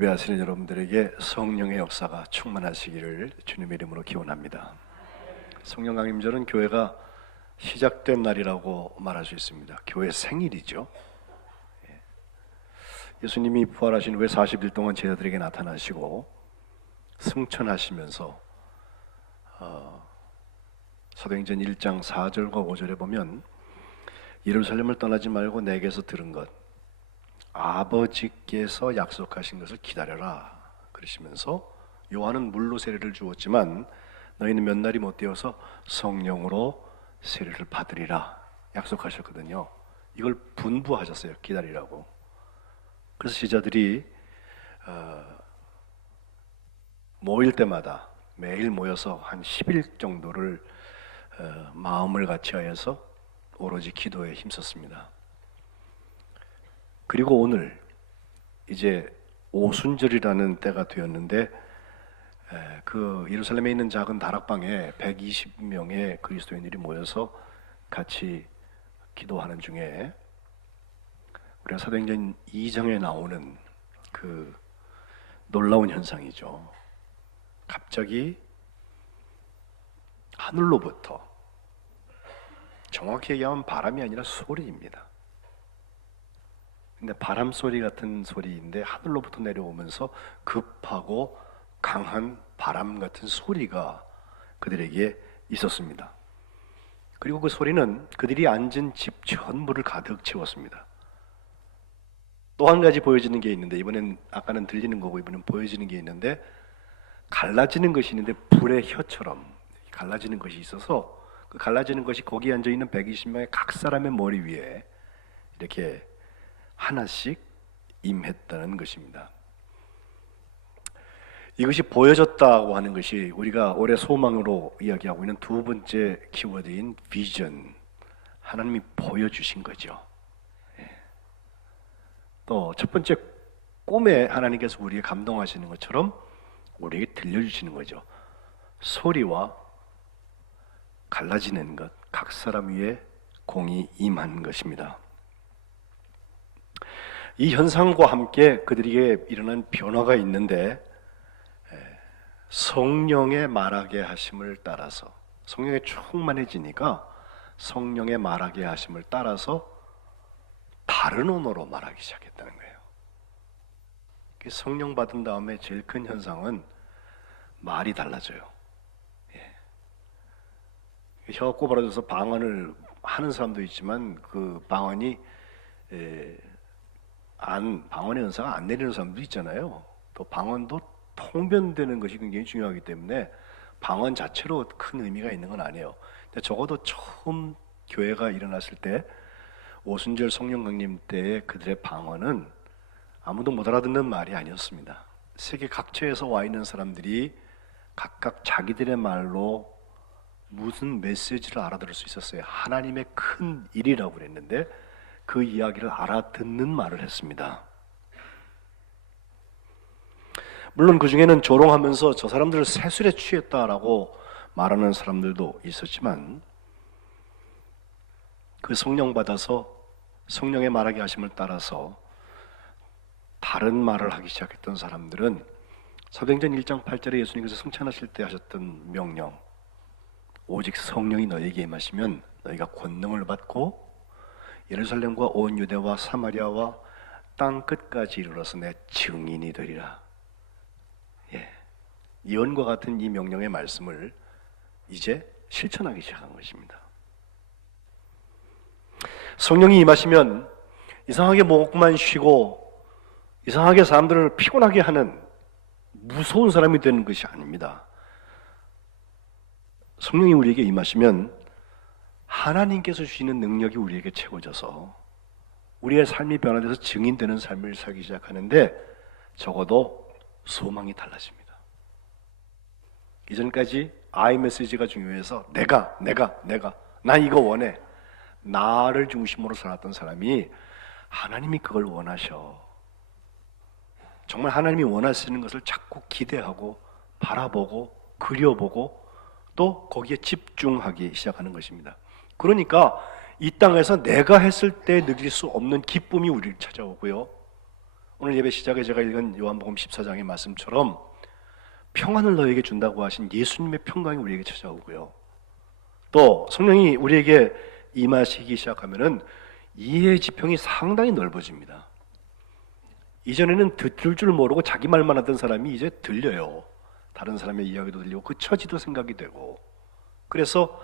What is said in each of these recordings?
예배하시는 여러분들에게 성령의 역사가 충만하시기를 주님의 이름으로 기원합니다. 성령 강림절은 교회가 시작된 날이라고 말할 수 있습니다. 교회 생일이죠. 예수님이 부활하신 후에 40일 동안 제자들에게 나타나시고 승천하시면서 사도행전 1장 4절과 5절에 보면 예루살렘을 떠나지 말고 내게서 들은 것 아버지께서 약속하신 것을 기다려라 그러시면서 요한은 물로 세례를 주었지만 너희는 몇 날이 못 되어서 성령으로 세례를 받으리라 약속하셨거든요. 이걸 분부하셨어요. 기다리라고. 그래서 제자들이 모일 때마다 매일 모여서 한 10일 정도를 마음을 같이하여서 오로지 기도에 힘썼습니다. 그리고 오늘 이제 오순절이라는 때가 되었는데 그 예루살렘에 있는 작은 다락방에 120명의 그리스도인들이 모여서 같이 기도하는 중에 우리가 사도행전 2장에 나오는 그 놀라운 현상이죠. 갑자기 하늘로부터, 정확히 얘기하면 바람이 아니라 소리입니다. 근데 바람 소리 같은 소리인데 하늘로부터 내려오면서 급하고 강한 바람 같은 소리가 그들에게 있었습니다. 그리고 그 소리는 그들이 앉은 집 전부를 가득 채웠습니다. 또 한 가지 보여지는 게 있는데, 이번엔 아까는 들리는 거고 이번엔 보여지는 게 있는데, 갈라지는 것이 있는데 불의 혀처럼 갈라지는 것이 있어서 그 갈라지는 것이 거기 앉아있는 120명의 각 사람의 머리 위에 이렇게 하나씩 임했다는 것입니다. 이것이 보여졌다고 하는 것이 우리가 올해 소망으로 이야기하고 있는 두 번째 키워드인 비전, 하나님이 보여주신 거죠. 또 첫 번째 꿈에 하나님께서 우리에게 감동하시는 것처럼 우리에게 들려주시는 거죠. 소리와 갈라지는 것, 각 사람 위에 공이 임한 것입니다. 이 현상과 함께 그들에게 일어난 변화가 있는데, 성령의 말하게 하심을 따라서, 성령에 충만해지니까 성령의 말하게 하심을 따라서 다른 언어로 말하기 시작했다는 거예요. 성령 받은 다음에 제일 큰 현상은 말이 달라져요. 혀가 꼬부라져서 방언을 하는 사람도 있지만 그 방언이 방언의 은사가 안 내리는 사람도 있잖아요. 또 방언도 통변되는 것이 굉장히 중요하기 때문에 방언 자체로 큰 의미가 있는 건 아니에요. 근데 적어도 처음 교회가 일어났을 때 오순절 성령 강림 때의 그들의 방언은 아무도 못 알아듣는 말이 아니었습니다. 세계 각처에서 와 있는 사람들이 각각 자기들의 말로 무슨 메시지를 알아들을 수 있었어요. 하나님의 큰 일이라고 그랬는데 그 이야기를 알아듣는 말을 했습니다. 물론 그 중에는 조롱하면서 저 사람들을 세술에 취했다라고 말하는 사람들도 있었지만, 그 성령 받아서 성령의 말하게 하심을 따라서 다른 말을 하기 시작했던 사람들은 사도행전 1장 8절에 예수님께서 승천하실 때 하셨던 명령, 오직 성령이 너희에게 임하시면 너희가 권능을 받고 예루살렘과 온 유대와 사마리아와 땅 끝까지 이르러서 내 증인이 되리라. 예언과 같은 이 명령의 말씀을 이제 실천하기 시작한 것입니다. 성령이 임하시면 이상하게 목만 쉬고 이상하게 사람들을 피곤하게 하는 무서운 사람이 되는 것이 아닙니다. 성령이 우리에게 임하시면 하나님께서 주시는 능력이 우리에게 채워져서 우리의 삶이 변화돼서 증인되는 삶을 살기 시작하는데 적어도 소망이 달라집니다. 이전까지 I 메시지가 중요해서 내가 나 이거 원해, 나를 중심으로 살았던 사람이 하나님이 그걸 원하셔. 정말 하나님이 원하시는 것을 자꾸 기대하고 바라보고 그려보고 또 거기에 집중하기 시작하는 것입니다. 그러니까 이 땅에서 내가 했을 때 느낄 수 없는 기쁨이 우리를 찾아오고요, 오늘 예배 시작에 제가 읽은 요한복음 14장의 말씀처럼 평안을 너에게 준다고 하신 예수님의 평강이 우리에게 찾아오고요. 또 성령이 우리에게 임하시기 시작하면은 이해의 지평이 상당히 넓어집니다. 이전에는 들을 줄 모르고 자기 말만 하던 사람이 이제 들려요. 다른 사람의 이야기도 들리고 그 처지도 생각이 되고, 그래서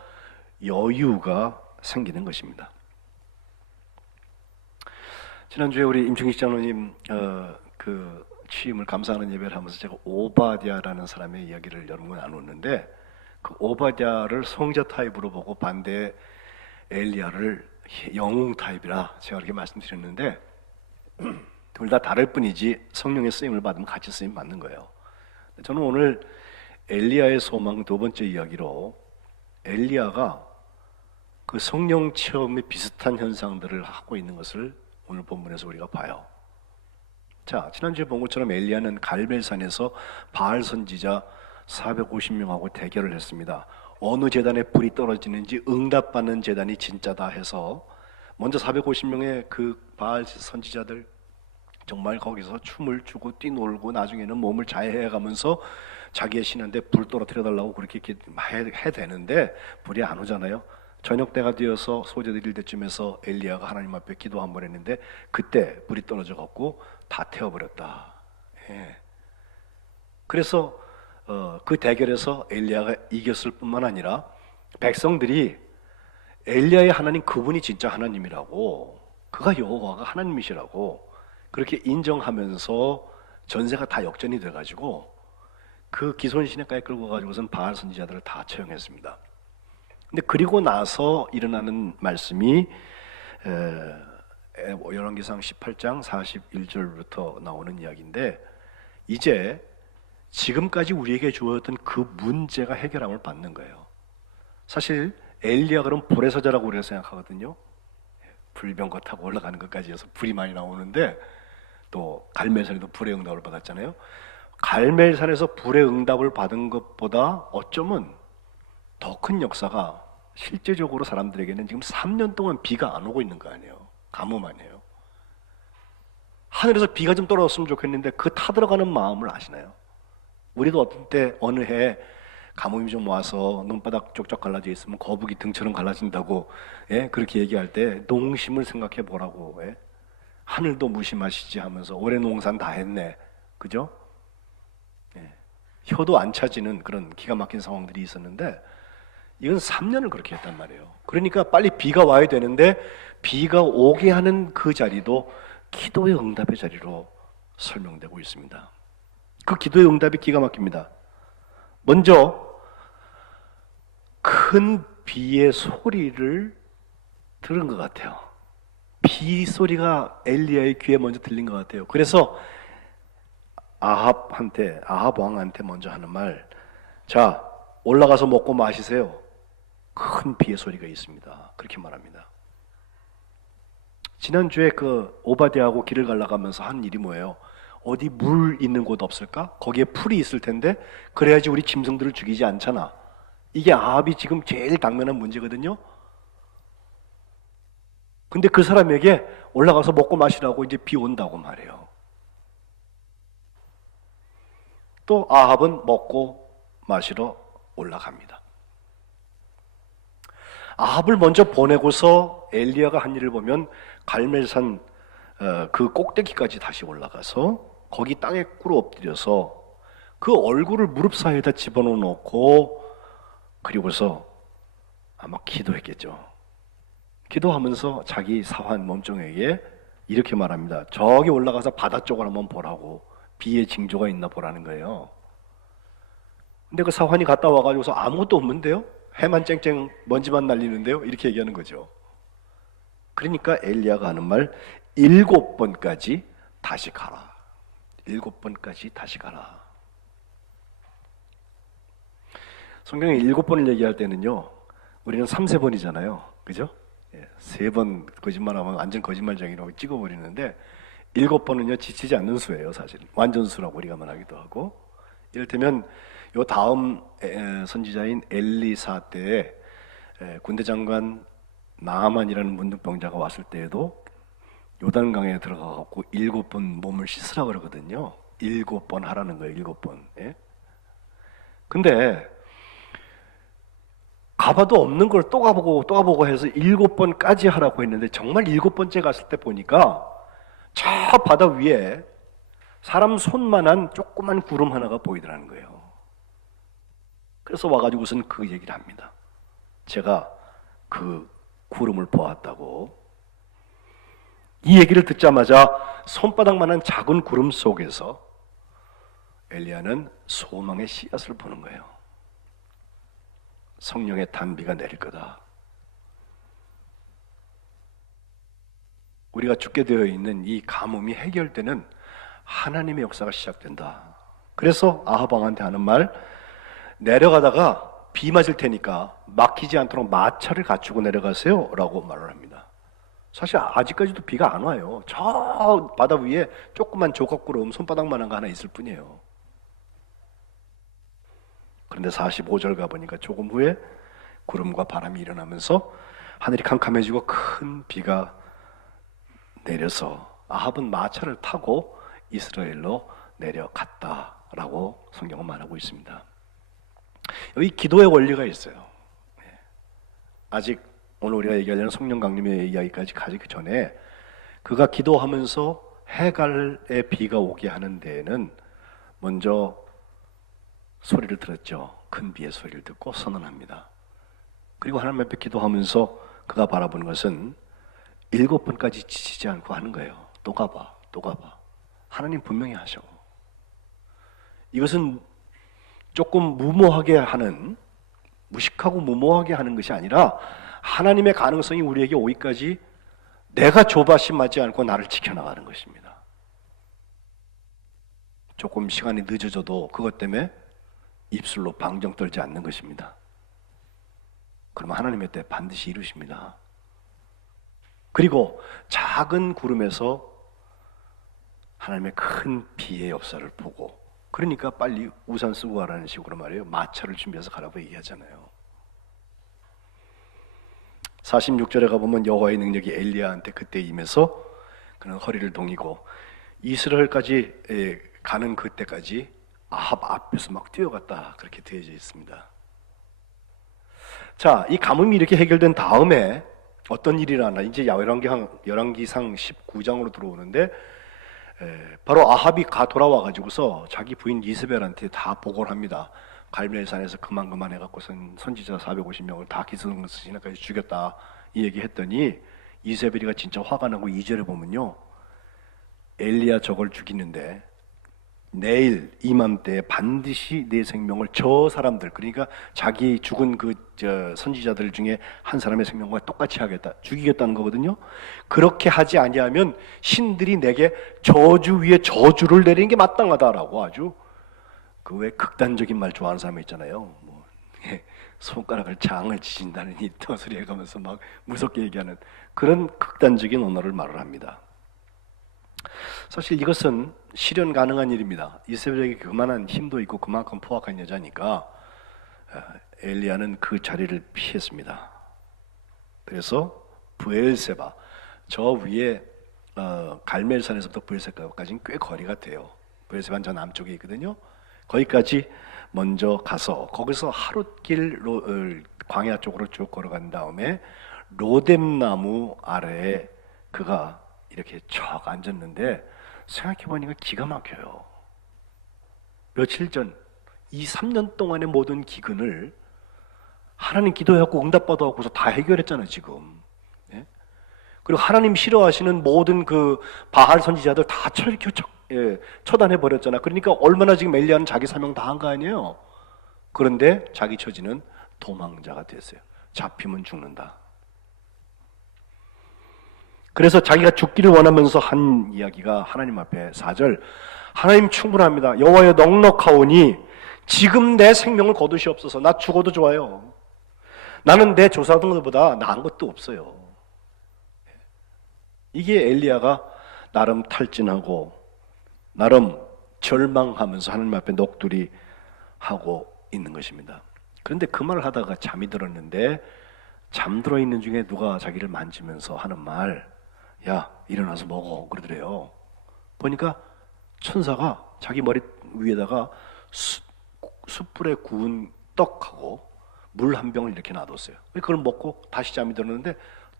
여유가 생기는 것입니다. 지난주에 우리 임충식 장로님 그 취임을 감사하는 예배를 하면서 제가 오바댜라는 사람의 이야기를 여러분과 나눴는데, 그 오바댜를 성자 타입으로 보고 반대 엘리야를 영웅 타입이라 제가 그렇게 말씀드렸는데, 둘 다 다를 뿐이지 성령의 쓰임을 받으면 같이 쓰임 받는 거예요. 저는 오늘 엘리야의 소망 두 번째 이야기로 엘리야가 그 성령 체험에 비슷한 현상들을 하고 있는 것을 오늘 본문에서 우리가 봐요. 자, 지난주에 본 것처럼 엘리야는 갈멜산에서 바알 선지자 450명하고 대결을 했습니다. 어느 제단에 불이 떨어지는지 응답받는 제단이 진짜다 해서 먼저 450명의 그 바알 선지자들 정말 거기서 춤을 추고 뛰놀고 나중에는 몸을 자해해가면서 자기의 신한테 불 떨어뜨려 달라고 그렇게 해대는데 불이 안 오잖아요. 저녁 때가 되어서 소재드릴 때쯤에서 엘리야가 하나님 앞에 기도 한번 했는데 그때 불이 떨어져 갖고 다 태워버렸다. 예. 그래서 그 대결에서 엘리야가 이겼을 뿐만 아니라 백성들이 엘리야의 하나님, 그분이 진짜 하나님이라고, 그가 여호와가 하나님이시라고 그렇게 인정하면서 전세가 다 역전이 돼가지고 그 기손 시내까지 끌고 가지고선 바알 선지자들을 다 처형했습니다. 근데 그리고 나서 일어나는 말씀이 열왕기상 18장 41절부터 나오는 이야기인데, 이제 지금까지 우리에게 주어졌던 그 문제가 해결함을 받는 거예요. 사실 엘리야 그럼 불의 서자라고 우리가 생각하거든요. 불병거 타고 올라가는 것까지 해서 불이 많이 나오는데, 또 갈멜산에도 불의 응답을 받았잖아요. 갈멜산에서 불의 응답을 받은 것보다 어쩌면 더 큰 역사가 실제적으로 사람들에게는 지금 3년 동안 비가 안 오고 있는 거 아니에요. 가뭄 아니에요. 하늘에서 비가 좀 떨어졌으면 좋겠는데 그 타들어가는 마음을 아시나요? 우리도 어떤 때 어느 해 가뭄이 좀 와서 눈바닥 쪽쪽 갈라져 있으면 거북이 등처럼 갈라진다고, 예? 그렇게 얘기할 때 농심을 생각해 보라고, 예? 하늘도 무심하시지 하면서 올해 농사는 다 했네, 그죠? 예. 혀도 안 차지는 그런 기가 막힌 상황들이 있었는데 이건 3년을 그렇게 했단 말이에요. 그러니까 빨리 비가 와야 되는데 비가 오게 하는 그 자리도 기도의 응답의 자리로 설명되고 있습니다. 그 기도의 응답이 기가 막힙니다. 먼저 큰 비의 소리를 들은 것 같아요. 비 소리가 엘리야의 귀에 먼저 들린 것 같아요. 그래서 아합 왕한테 먼저 하는 말, 자, 올라가서 먹고 마시세요. 큰 비의 소리가 있습니다. 그렇게 말합니다. 지난주에 그 오바댜하고 길을 갈라가면서 한 일이 뭐예요? 어디 물 있는 곳 없을까? 거기에 풀이 있을 텐데 그래야지 우리 짐승들을 죽이지 않잖아. 이게 아합이 지금 제일 당면한 문제거든요. 근데 그 사람에게 올라가서 먹고 마시라고 이제 비 온다고 말해요. 또 아합은 먹고 마시러 올라갑니다. 아합을 먼저 보내고서 엘리야가 한 일을 보면 갈멜산 그 꼭대기까지 다시 올라가서 거기 땅에 꿇어 엎드려서 그 얼굴을 무릎 사이에다 집어넣어 놓고 그리고서 아마 기도했겠죠. 기도하면서 자기 사환 몸종에게 이렇게 말합니다. 저기 올라가서 바다 쪽을 한번 보라고, 비의 징조가 있나 보라는 거예요. 근데 그 사환이 갔다 와가지고서 아무것도 없는데요? 해만 쨍쨍 먼지만 날리는데요? 이렇게 얘기하는 거죠. 그러니까 엘리야가 하는 말, 7번까지 다시 가라. 7번까지 다시 가라. 성경에 7번을 얘기할 때는요, 우리는 3~4번이잖아요. 그죠? 3번 거짓말하면 완전 거짓말쟁이라고 찍어버리는데 7번은요 지치지 않는 수예요. 사실 완전수라고 우리가 말하기도 하고, 이를테면 요 다음 선지자인 엘리사 때에 군대 장관 나아만이라는 문둥병자가 왔을 때에도 요단강에 들어가갖고 7번 몸을 씻으라 그러거든요. 7번 하라는 거예요. 7번. 예? 근데 가봐도 없는 걸 또 가보고 또 가보고 해서 7번까지 하라고 했는데 정말 7번째 갔을 때 보니까 저 바다 위에 사람 손만한 조그만 구름 하나가 보이더라는 거예요. 그래서 와가지고선 그 얘기를 합니다. 제가 그 구름을 보았다고. 이 얘기를 듣자마자 손바닥만한 작은 구름 속에서 엘리야는 소망의 씨앗을 보는 거예요. 성령의 단비가 내릴 거다. 우리가 죽게 되어 있는 이 가뭄이 해결되는 하나님의 역사가 시작된다. 그래서 아합 왕한테 하는 말, 내려가다가 비 맞을 테니까 막히지 않도록 마차를 갖추고 내려가세요 라고 말을 합니다. 사실 아직까지도 비가 안 와요. 저 바다 위에 조그만 조각구름 손바닥만한 거 하나 있을 뿐이에요. 그런데 45절 가보니까 조금 후에 구름과 바람이 일어나면서 하늘이 캄캄해지고 큰 비가 내려서 아합은 마차를 타고 이스라엘로 내려갔다라고 성경은 말하고 있습니다. 여기 기도의 원리가 있어요. 아직 오늘 우리가 얘기하려는 성령 강림의 이야기까지 가기 전에 그가 기도하면서 해갈의 비가 오게 하는 데에는 먼저 소리를 들었죠. 큰 비의 소리를 듣고 선언합니다. 그리고 하나님 앞에 기도하면서 그가 바라보는 것은 7번까지 지치지 않고 하는 거예요. 또 가봐, 또 가봐. 하나님 분명히 하셔. 이것은 조금 무모하게 하는, 무식하고 무모하게 하는 것이 아니라 하나님의 가능성이 우리에게 오기까지 내가 조바심 맞지 않고 나를 지켜나가는 것입니다. 조금 시간이 늦어져도 그것 때문에 입술로 방정 떨지 않는 것입니다. 그러면 하나님의 때 반드시 이루십니다. 그리고 작은 구름에서 하나님의 큰 비의 역사를 보고, 그러니까 빨리 우산 쓰고 가라는 식으로 말이에요. 마차를 준비해서 가라고 얘기하잖아요. 46절에 가보면 여호와의 능력이 엘리야한테 그때 임해서 그는 허리를 동이고 이스라엘까지 가는 그때까지 아합 앞에서 막 뛰어갔다, 그렇게 되어져 있습니다. 자, 이 가뭄이 이렇게 해결된 다음에 어떤 일이 일어나? 이제 열왕기상 19장으로 들어오는데 바로 아합이 돌아와가지고서 자기 부인 이스벨한테 다 보고를 합니다. 갈멜산에서 그만 해갖고선 선지자 450명을 다 기승전결까지 죽였다, 이 얘기했더니 이세벨이가 진짜 화가 나고 2절에 보면요, 엘리야 저걸 죽이는데 내일 이맘때에 반드시 내 생명을 저 사람들, 그러니까 자기 죽은 선지자들 중에 한 사람의 생명과 똑같이 하겠다, 죽이겠다는 거거든요. 그렇게 하지 아니하면 신들이 내게 저주 위에 저주를 내리는 게 마땅하다라고 아주 그 왜 극단적인 말 좋아하는 사람 있잖아요. 뭐 손가락을 장을 지진다는 이 떠소리 해가면서 막 무섭게 얘기하는 그런 극단적인 언어를 말을 합니다. 사실 이것은 실현 가능한 일입니다. 이세벨에게 그만한 힘도 있고 그만큼 포악한 여자니까 엘리야는 그 자리를 피했습니다. 그래서 브엘세바, 저 위에 갈멜산에서부터 브엘세바까지는 꽤 거리가 돼요. 브엘세바는 저 남쪽에 있거든요. 거기까지 먼저 가서 거기서 하룻길 광야 쪽으로 쭉 걸어간 다음에 로뎀나무 아래에 그가 이렇게 척 앉았는데 생각해보니까 기가 막혀요. 며칠 전, 3년 동안의 모든 기근을 하나님 기도해갖고 응답받아갖고서 다 해결했잖아요, 지금. 예? 그리고 하나님 싫어하시는 모든 그 바알 선지자들 다 처단해버렸잖아. 그러니까 얼마나 지금 엘리야는 자기 사명 다 한 거 아니에요? 그런데 자기 처지는 도망자가 됐어요. 잡히면 죽는다. 그래서 자기가 죽기를 원하면서 한 이야기가 하나님 앞에 4절, 하나님 충분합니다. 여호와여 넉넉하오니 지금 내 생명을 거두시옵소서. 나 죽어도 좋아요. 나는 내 조상들보다 나은 것도 없어요. 이게 엘리야가 나름 탈진하고 나름 절망하면서 하나님 앞에 넋두리 하고 있는 것입니다. 그런데 그 말을 하다가 잠이 들었는데 잠들어 있는 중에 누가 자기를 만지면서 하는 말, 야, 일어나서 먹어. 그러더래요. 보니까 천사가 자기 머리 위에다가 숯불에 구운 떡하고 물 한 병을 이렇게 놔뒀어요. 그걸 먹고 다시 잠이 들었는데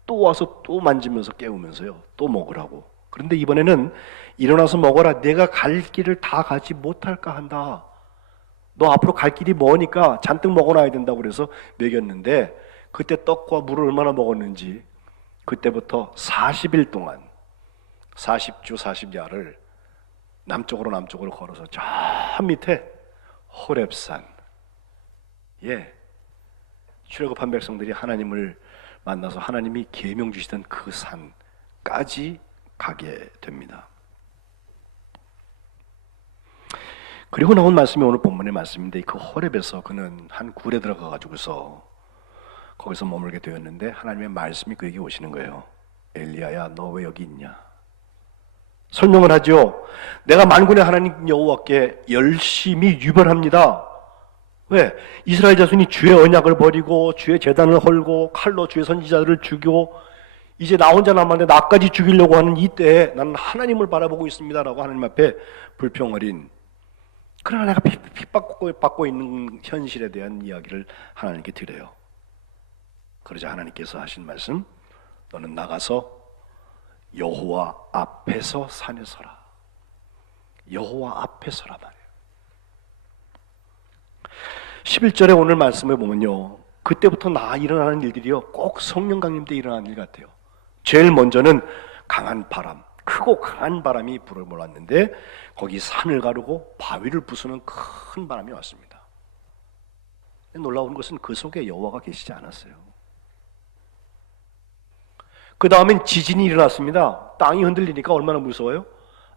또 와서 또 만지면서 깨우면서요. 또 먹으라고. 그런데 이번에는 일어나서 먹어라. 내가 갈 길을 다 가지 못할까 한다. 너 앞으로 갈 길이 머니까 잔뜩 먹어놔야 된다고 그래서 먹였는데 그때 떡과 물을 얼마나 먹었는지 그때부터 40일 동안 40주 40야를 남쪽으로 걸어서 저 밑에 호렙산, 출애굽한 백성들이 하나님을 만나서 하나님이 계명 주시던 그 산까지 가게 됩니다. 그리고 나온 말씀이 오늘 본문의 말씀인데 그 호렙에서 그는 한 굴에 들어가 가지고서 거기서 머물게 되었는데 하나님의 말씀이 그에게 오시는 거예요. 엘리야야, 너 왜 여기 있냐? 설명을 하죠. 내가 만군의 하나님 여호와께 열심히 유별합니다. 왜? 이스라엘 자손이 주의 언약을 버리고 주의 제단을 헐고 칼로 주의 선지자들을 죽이고 이제 나 혼자 남았는데 나까지 죽이려고 하는 이때에 나는 하나님을 바라보고 있습니다라고 하나님 앞에 불평어린, 그러나 내가 핍박받고 있는 현실에 대한 이야기를 하나님께 드려요. 그러자 하나님께서 하신 말씀, 너는 나가서 여호와 앞에서 산에 서라. 여호와 앞에 서라 말이에요. 11절에 오늘 말씀을 보면요, 그때부터 일어나는 일들이요 꼭 성령 강림 때 일어나는 일 같아요. 제일 먼저는 강한 바람, 크고 강한 바람이 불을 몰았는데 거기 산을 가르고 바위를 부수는 큰 바람이 왔습니다. 놀라운 것은 그 속에 여호와가 계시지 않았어요. 그 다음엔 지진이 일어났습니다. 땅이 흔들리니까 얼마나 무서워요?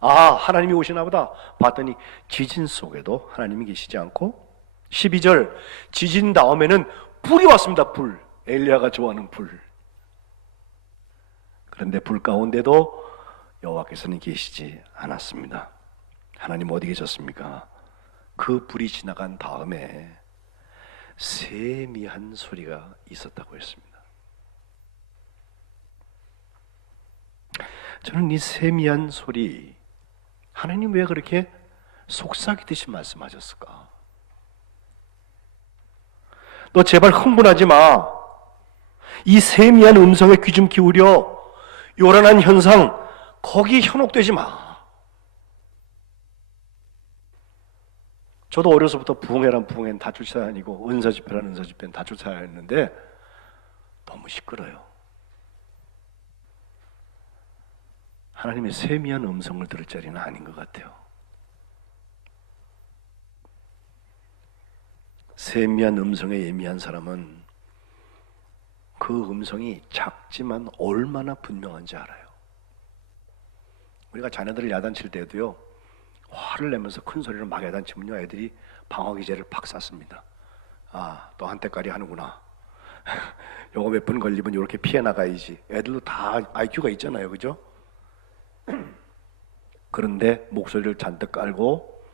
하나님이 오시나 보다 봤더니 지진 속에도 하나님이 계시지 않고, 12절 지진 다음에는 불이 왔습니다. 불, 엘리야가 좋아하는 불. 그런데 불 가운데도 여호와께서는 계시지 않았습니다. 하나님 어디 계셨습니까? 그 불이 지나간 다음에 세미한 소리가 있었다고 했습니다. 저는 이 세미한 소리, 하나님 왜 그렇게 속삭이듯이 말씀하셨을까? 너 제발 흥분하지 마. 이 세미한 음성에 귀 좀 기울여. 요란한 현상, 거기 현혹되지 마. 저도 어려서부터 부흥회란 부흥회는 다 쫓아다니고 은사집회란 은사집회는 다 쫓아다녔는데 너무 시끄러요. 하나님의 세미한 음성을 들을 자리는 아닌 것 같아요. 세미한 음성에 예민한 사람은 그 음성이 작지만 얼마나 분명한지 알아요. 우리가 자녀들을 야단칠 때도요, 화를 내면서 큰 소리로 막 야단치면요, 애들이 방어기제를 팍 쐈습니다. 또 한때까리 하는구나. 요거 몇 번 걸리면 이렇게 피해 나가야지. 애들도 다 IQ가 있잖아요, 그죠? 그런데 목소리를 잔뜩 깔고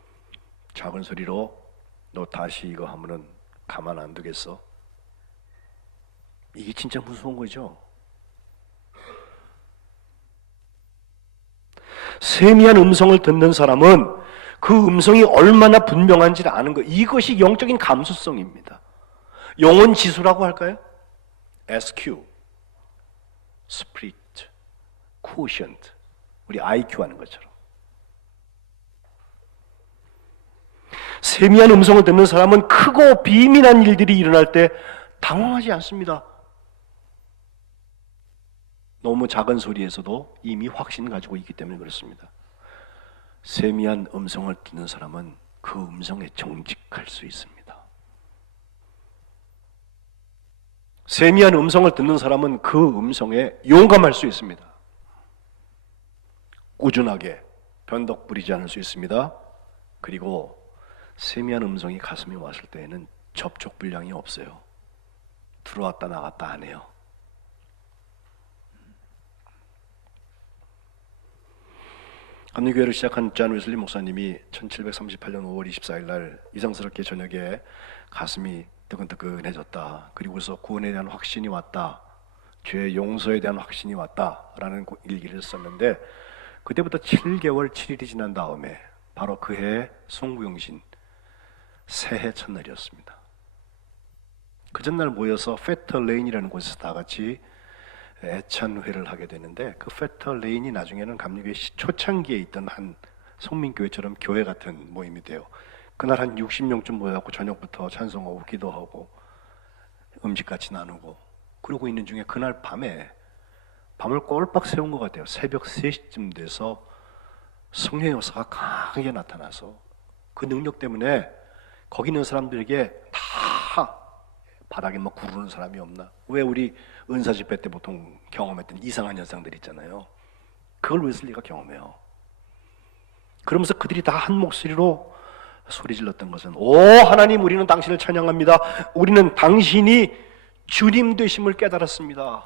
작은 소리로 너 다시 이거 하면은 가만 안 두겠어. 이게 진짜 무서운 거죠. 세미한 음성을 듣는 사람은 그 음성이 얼마나 분명한지를 아는 거, 이것이 영적인 감수성입니다. 영혼 지수라고 할까요? SQ, Spirit, Quotient, 우리 IQ 하는 것처럼. 세미한 음성을 듣는 사람은 크고 비밀한 일들이 일어날 때 당황하지 않습니다. 너무 작은 소리에서도 이미 확신 가지고 있기 때문에 그렇습니다. 세미한 음성을 듣는 사람은 그 음성에 정직할 수 있습니다. 세미한 음성을 듣는 사람은 그 음성에 용감할 수 있습니다. 꾸준하게 변덕 부리지 않을 수 있습니다. 그리고 세미한 음성이 가슴에 왔을 때에는 접촉 불량이 없어요. 들어왔다 나갔다 안 해요. 감리교회를 시작한 존 웨슬리 목사님이 1738년 5월 24일 날 이상스럽게 저녁에 가슴이 뜨끈뜨끈해졌다. 그리고서 구원에 대한 확신이 왔다. 죄 용서에 대한 확신이 왔다라는 일기를 썼는데 그때부터 7개월 7일이 지난 다음에 바로 그해 송구영신 새해 첫날이었습니다. 그 전날 모여서 페터레인이라는 곳에서 다 같이 애찬회를 하게 되는데 그 페터레인이 나중에는 감리교회 초창기에 있던 한 성민교회처럼 교회 같은 모임이 돼요. 그날 한 60명쯤 모여갖고 저녁부터 찬송하고 기도하고 음식 같이 나누고 그러고 있는 중에 그날 밤에 밤을 꼬박 새운 것 같아요. 새벽 3시쯤 돼서 성령의 역사가 강하게 나타나서 그 능력 때문에 거기 있는 사람들에게 다 바닥에 막 구르는 사람이 없나? 왜 우리 은사 집회 때 보통 경험했던 이상한 현상들 있잖아요. 그걸 웨슬리가 경험해요. 그러면서 그들이 다 한 목소리로 소리 질렀던 것은 오 하나님 우리는 당신을 찬양합니다. 우리는 당신이 주님 되심을 깨달았습니다.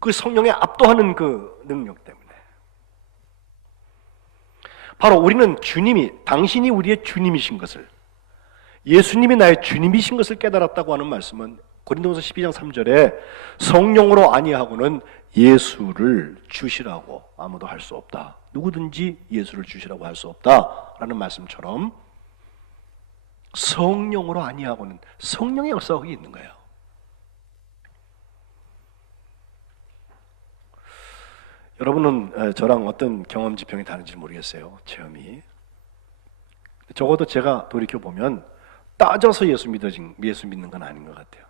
그 성령에 압도하는 그 능력 때문에 바로 우리는 주님이 당신이 우리의 주님이신 것을 예수님이 나의 주님이신 것을 깨달았다고 하는 말씀은 고린도전서 12장 3절에 성령으로 아니하고는 예수를 주시라고 아무도 할 수 없다. 누구든지 예수를 주시라고 할 수 없다라는 말씀처럼 성령으로 아니하고는 성령의 역사가 거기 있는 거예요. 여러분은 저랑 어떤 경험 지평이 다른지 모르겠어요. 체험이. 적어도 제가 돌이켜보면 따져서 예수 믿는 건 아닌 것 같아요.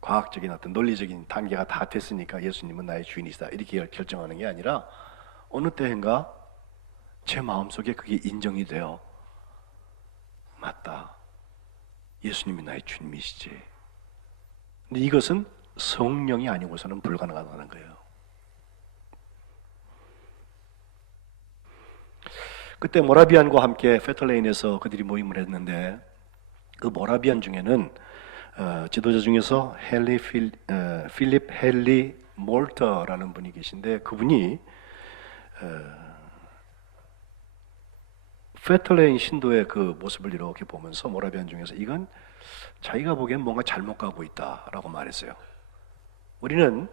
과학적인 어떤 논리적인 단계가 다 됐으니까 예수님은 나의 주인이시다 이렇게 결정하는 게 아니라 어느 때인가 제 마음속에 그게 인정이 돼요. 맞다. 예수님이 나의 주님이시지. 근데 이것은 성령이 아니고서는 불가능하다는 거예요. 그때 모라비안과 함께 페터레인에서 그들이 모임을 했는데 그 모라비안 중에는 지도자 중에서 필립 헨리 몰터라는 분이 계신데 그분이 페터레인 신도의 그 모습을 이렇게 보면서 모라비안 중에서 이건 자기가 보기엔 뭔가 잘못 가고 있다라고 말했어요. 우리는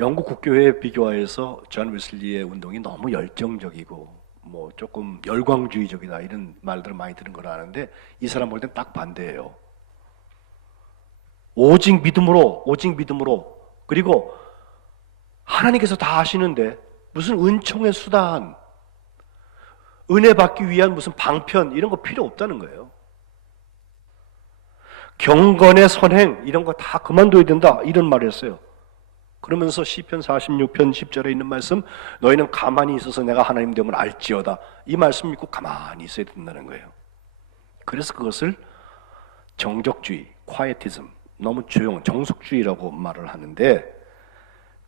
영국 국교회에 비교하여서 존 웨슬리의 운동이 너무 열정적이고 뭐 조금 열광주의적이다 이런 말들을 많이 들은 걸 아는데 이 사람 볼 땐 딱 반대예요. 오직 믿음으로 그리고 하나님께서 다 하시는데 무슨 은총의 수단 은혜 받기 위한 무슨 방편 이런 거 필요 없다는 거예요. 경건의 선행 이런 거 다 그만둬야 된다 이런 말을 했어요. 그러면서 시편 46편 10절에 있는 말씀 너희는 가만히 있어서 내가 하나님 됨을 알지어다 이 말씀 믿고 가만히 있어야 된다는 거예요. 그래서 그것을 정적주의, quietism 너무 조용, 정숙주의라고 말을 하는데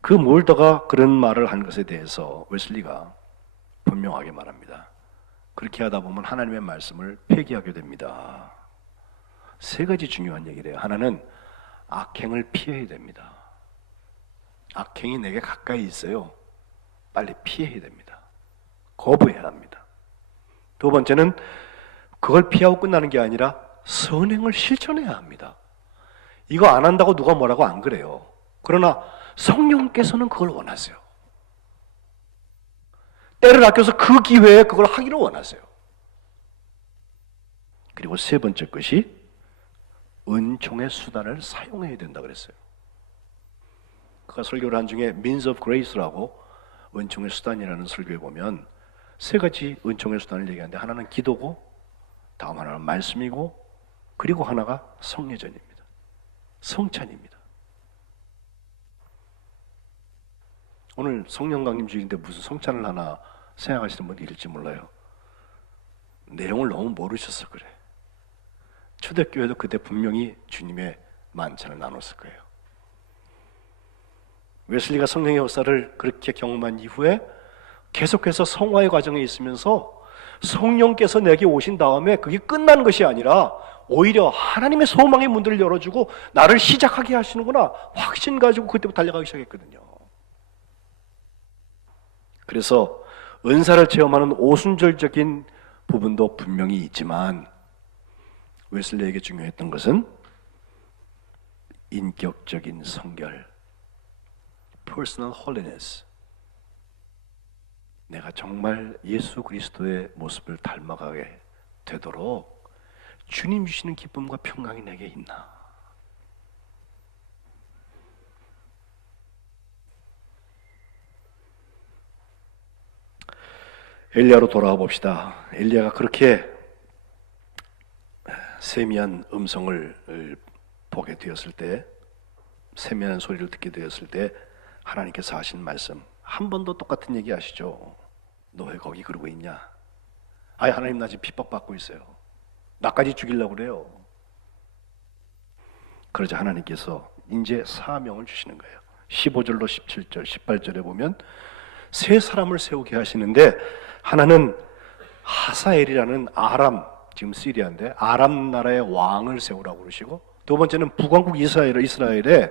그 몰더가 그런 말을 한 것에 대해서 웨슬리가 분명하게 말합니다. 그렇게 하다 보면 하나님의 말씀을 폐기하게 됩니다. 세 가지 중요한 얘기를 해요. 하나는 악행을 피해야 됩니다. 악행이 내게 가까이 있어요. 빨리 피해야 됩니다. 거부해야 합니다. 두 번째는 그걸 피하고 끝나는 게 아니라 선행을 실천해야 합니다. 이거 안 한다고 누가 뭐라고 안 그래요. 그러나 성령께서는 그걸 원하세요. 때를 아껴서 그 기회에 그걸 하기를 원하세요. 그리고 세 번째 것이 은총의 수단을 사용해야 된다 그랬어요. 그가 설교를 한 중에 means of grace라고 은총의 수단이라는 설교에 보면 세 가지 은총의 수단을 얘기하는데 하나는 기도고 다음 하나는 말씀이고 그리고 하나가 성례전입니다. 성찬입니다. 오늘 성령 강림 주일인데 무슨 성찬을 하나 생각하시는 분이 있을지 몰라요. 내용을 너무 모르셔서 그래. 초대교회도 그때 분명히 주님의 만찬을 나눴을 거예요. 웨슬리가 성령의 역사를 그렇게 경험한 이후에 계속해서 성화의 과정에 있으면서 성령께서 내게 오신 다음에 그게 끝난 것이 아니라 오히려 하나님의 소망의 문들을 열어주고 나를 시작하게 하시는구나 확신 가지고 그때부터 달려가기 시작했거든요. 그래서 은사를 체험하는 오순절적인 부분도 분명히 있지만 웨슬리에게 중요했던 것은 인격적인 성결, personal holiness. 내가 정말 예수 그리스도의 모습을 닮아가게 되도록 주님 주시는 기쁨과 평강이 내게 있나? 엘리야로 돌아와 봅시다. 엘리야가 그렇게 세미한 음성을 보게 되었을 때, 세미한 소리를 듣게 되었을 때 하나님께서 하신 말씀, 한 번 더 똑같은 얘기 하시죠. 너 왜 거기 그러고 있냐? 아이, 하나님 나 지금 핍박받고 있어요. 나까지 죽이려고 그래요. 그러자 하나님께서 이제 사명을 주시는 거예요. 15절로 17절, 18절에 보면 세 사람을 세우게 하시는데, 하나는 하사엘이라는 아람, 지금 시리아인데 아람 나라의 왕을 세우라고 그러시고, 두 번째는 북왕국 이스라엘에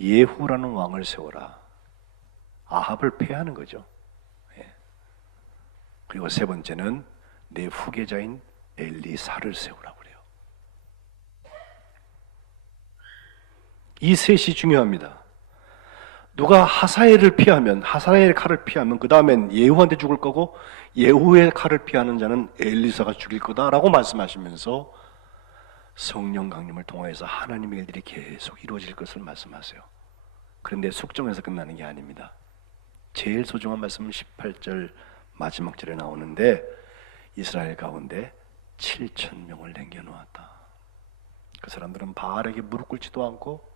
예후라는 왕을 세워라. 아합을 폐하는 거죠. 그리고 세 번째는 내 후계자인 엘리사를 세우라고 그래요. 이 셋이 중요합니다. 누가 하사엘을 피하면, 하사엘의 칼을 피하면 그 다음엔 예후한테 죽을 거고, 예후의 칼을 피하는 자는 엘리사가 죽일 거다라고 말씀하시면서 성령 강림을 통하여서 하나님의 일들이 계속 이루어질 것을 말씀하세요. 그런데 숙종에서 끝나는 게 아닙니다. 제일 소중한 말씀은 18절 마지막 절에 나오는데, 이스라엘 가운데 7,000명을 남겨놓았다. 그 사람들은 바알에게 무릎 꿇지도 않고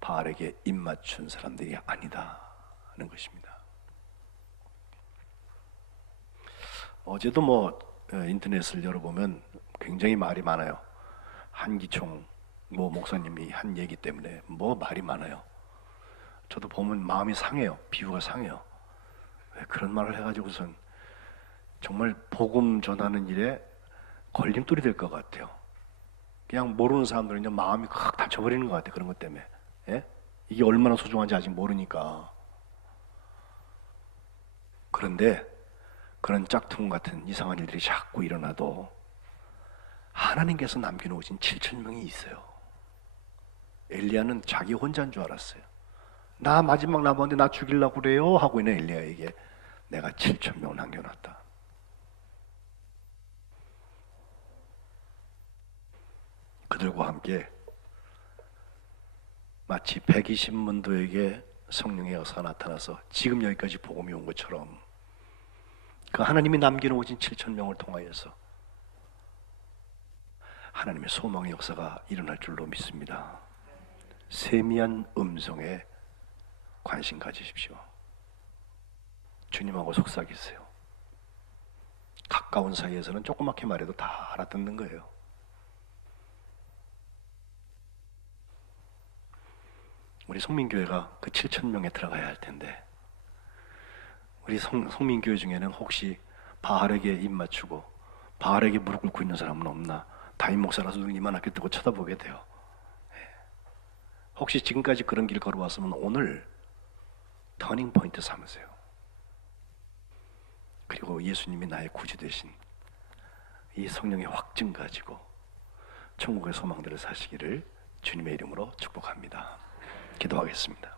바알에게 입 맞춘 사람들이 아니다 하는 것입니다. 어제도 인터넷을 열어보면 굉장히 말이 많아요. 한기총 목사님이 한 얘기 때문에 말이 많아요. 저도 보면 마음이 상해요. 비유가 상해요. 왜 그런 말을 해가지고선 정말 복음 전하는 일에 걸림돌이 될 것 같아요. 그냥 모르는 사람들은 그냥 마음이 확 다쳐버리는 것 같아요. 그런 것 때문에. 예? 이게 얼마나 소중한지 아직 모르니까. 그런데 그런 짝퉁 같은 이상한 일들이 자꾸 일어나도 하나님께서 남겨놓으신 7,000명이 있어요. 엘리야는 자기 혼자인 줄 알았어요. 나 마지막 남았는데 나 죽이려고 그래요 하고 있는 엘리야에게 내가 7,000명을 남겨놨다. 그들과 함께 마치 120문도에게 성령의 역사가 나타나서 지금 여기까지 복음이 온 것처럼 그 하나님이 남겨놓으신 7,000명을 통하여서 하나님의 소망의 역사가 일어날 줄로 믿습니다. 세미한 음성에 관심 가지십시오. 주님하고 속삭이세요. 가까운 사이에서는 조그맣게 말해도 다 알아듣는 거예요. 우리 성민교회가 그 7,000명에 들어가야 할 텐데, 우리 성민교회 중에는 혹시 바알에게 입 맞추고 바알에게 무릎 꿇고 있는 사람은 없나? 담임 목사라서 눈 이만하게 뜨고 쳐다보게 돼요. 혹시 지금까지 그런 길 걸어왔으면 오늘 터닝 포인트 삼으세요. 그리고 예수님이 나의 구주 되신 이 성령의 확증 가지고 천국의 소망들을 사시기를 주님의 이름으로 축복합니다. 기도하겠습니다.